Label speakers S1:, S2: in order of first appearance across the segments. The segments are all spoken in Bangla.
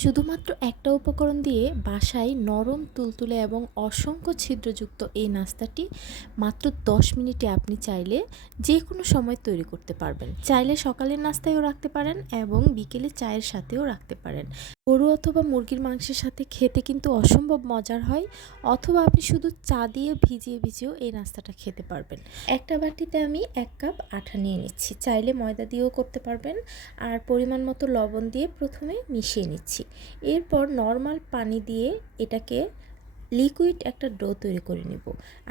S1: শুধুমাত্র একটা উপকরণ দিয়ে বাসায় নরম তুলতুলে এবং অসংখ্য ছিদ্রযুক্ত এই নাস্তাটি মাত্র 10 মিনিটে আপনি চাইলে যে কোনো সময় তৈরি করতে পারবেন। চাইলে সকালের নাস্তায়ও রাখতে পারেন এবং বিকেলে চায়ের সাথেও রাখতে পারেন। গরু অথবা মুরগির মাংসের সাথে খেতে কিন্তু অসম্ভব মজার হয়, অথবা আপনি শুধু চা দিয়ে ভিজিয়ে ভিজিয়েও এই নাস্তাটা খেতে পারবেন। একটা বাটিতে আমি এক কাপ আঠা নিয়ে নিচ্ছি, চাইলে ময়দা দিয়েও করতে পারবেন, আর পরিমাণ মতো লবণ দিয়ে প্রথমে মিশিয়ে নিচ্ছি। এরপর নর্মাল পানি দিয়ে এটাকে লিকুইড একটা ডো তৈরি করে নিব,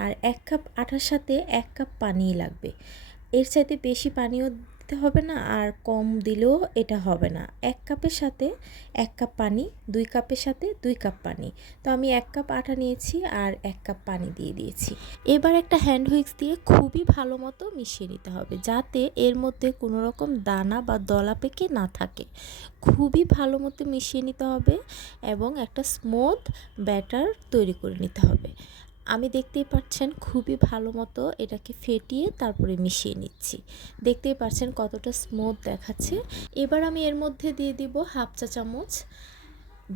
S1: আর এক কাপ আঠার সাথে এক কাপ পানি লাগবে। এর চাইতে বেশি পানিও দিতে হবে না আর কম দিলেও এটা হবে না। এক কাপের সাথে এক কাপ পানি, দুই কাপের সাথে দুই কাপ পানি। তো আমি এক কাপ আটা নিয়েছি আর এক কাপ পানি দিয়ে দিয়েছি। এবার একটা হ্যান্ড হুইক্স দিয়ে খুবই ভালো মতো মিশিয়ে নিতে হবে যাতে এর মধ্যে কোনো রকম দানা বা দলা পেকে না থাকে। খুবই ভালো মতো মিশিয়ে নিতে হবে এবং একটা স্মুথ ব্যাটার তৈরি করে নিতে হবে। আমি দেখতেই পাচ্ছেন খুবই ভালো মতো এটাকে ফেটিয়ে তারপরে মিশিয়ে নিচ্ছি। দেখতেই পাচ্ছেন কতটা স্মুথ দেখাচ্ছে। এবার আমি এর মধ্যে দিয়ে দিব হাফ চা চামচ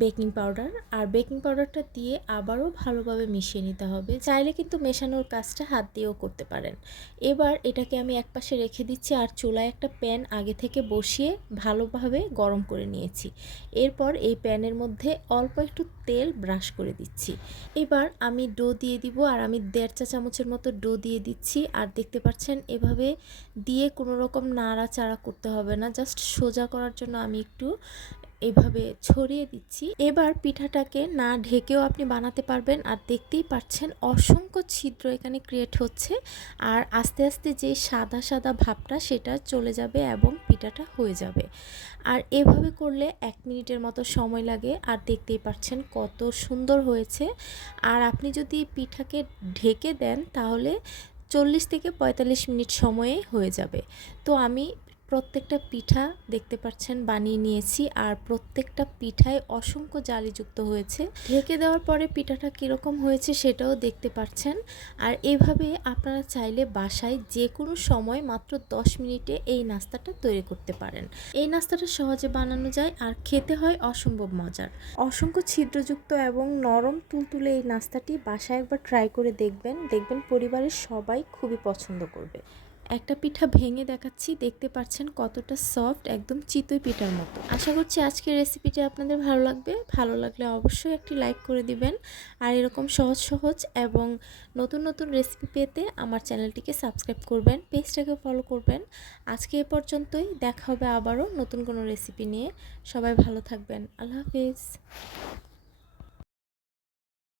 S1: বেকিং পাউডার। আর বেকিং পাউডারটা দিয়ে আবারও ভালোভাবে মিশিয়ে নিতে হবে। চাইলে কিন্তু মেশানোর কাজটা হাত দিয়েও করতে পারেন। এবার এটাকে আমি একপাশে রেখে দিচ্ছি আর চুলায় একটা প্যান আগে থেকে বসিয়ে ভালোভাবে গরম করে নিয়েছি। এরপর এই প্যানের মধ্যে অল্প একটু তেল ব্রাশ করে দিচ্ছি। এবার আমি ডো দিয়ে দিব আর আমি দেড় চা চামচের মতো ডো দিয়ে দিচ্ছি। আর দেখতে পাচ্ছেন এভাবে দিয়ে কোনো রকম নাড়াচাড়া করতে হবে না। জাস্ট সোজা করার জন্য আমি একটু এভাবে ছড়িয়ে দিচ্ছি। এবার পিঠাটাকে না ঢেকেও আপনি বানাতে পারবেন। আর দেখতেই পাচ্ছেন অসংখ্য ছিদ্র এখানে ক্রিয়েট হচ্ছে। আর আস্তে আস্তে যে সাদা সাদা ভাবটা সেটা চলে যাবে এবং পিঠাটা হয়ে যাবে। আর এভাবে করলে এক মিনিটের মতো সময় লাগে। আর দেখতেই পাচ্ছেন কত সুন্দর হয়েছে। আর আপনি যদি পিঠাকে ঢেকে দেন তাহলে চল্লিশ থেকে পঁয়তাল্লিশ মিনিট সময়ে হয়ে যাবে। তো আমি প্রত্যেকটা পিঠা দেখতে পাচ্ছেন, বানিয়ে নিয়েছি। আর প্রত্যেকটা পিঠায় অসংখ্য জালিযুক্ত হয়েছে। ঢেকে দেওয়ার পরে পিঠাটা কীরকম হয়েছে সেটাও দেখতে পাচ্ছেন। আর এভাবে আপনারা চাইলে বাসায় যে কোনো সময় মাত্র 10 মিনিটে এই নাস্তাটা তৈরি করতে পারেন। এই নাস্তাটা সহজে বানানো যায় আর খেতে হয় অসম্ভব মজার। অসংখ্য ছিদ্রযুক্ত এবং নরম তুলতুলে এই নাস্তাটি বাসায় একবার ট্রাই করে দেখবেন। দেখবেন পরিবারের সবাই খুবই পছন্দ করবে। একটা পিঠা ভেঙে দেখাচ্ছি, দেখতে পাচ্ছেন কতটা সফট একদম চিতই পিঠার মতো। আশা করছি আজকের রেসিপিটি আপনাদের ভালো লাগবে। ভালো লাগলে অবশ্যই একটি লাইক করে দিবেন। আর এরকম সহজ সহজ এবং নতুন নতুন রেসিপি পেতে আমার চ্যানেলটিকে সাবস্ক্রাইব করবেন পেজটাকে ফলো করবেন। আজকে এ পর্যন্তই। দেখা হবে আবারও নতুন কোনো রেসিপি নিয়ে। সবাই ভালো থাকবেন। আল্লাহ হাফিজ।